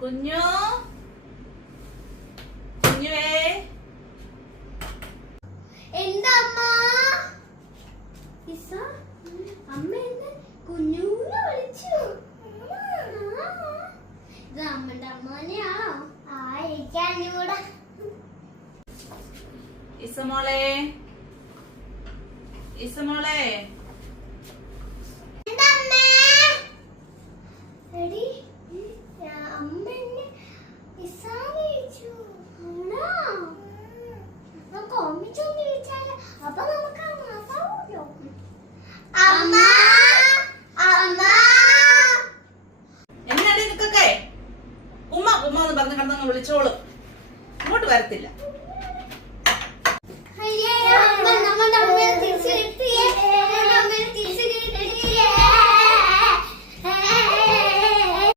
കുഞ്ഞു കുഞ്ഞുവേ എന്താ അമ്മ? ഇസ അമ്മ എന്നെ കുഞ്ഞൂന്ന് വിളിച്ചു. ഇത് അമ്മന്റെ അമ്മനെയാണോ? ആ എനിക്കറിഞ്ഞൂടാ. ഇസമോളെ ഇസമോളെ എന്താ അമ്മേ? എടി അമ്മ എന്നെ ഇസാന്ന് വിളിച്ചു. ആണോ? നമുക്ക് ഒന്നിച്ചൊന്ന് വിളിച്ചാല് അപ്പൊ നമുക്ക് ആ മാസാവൂല്ലോ. അമ്മ അമ്മ എന്നാടി നിക്കൊക്കെ ഉമ്മ ഉമ്മ എന്ന് പറഞ്ഞ് കിടന്നങ്ങ് വിളിച്ചോളും, ഇങ്ങോട്ട് വരത്തില്ല. അയ്യേ അമ്മ നമ്മുടെ അമ്മയെ തിരിച്ചു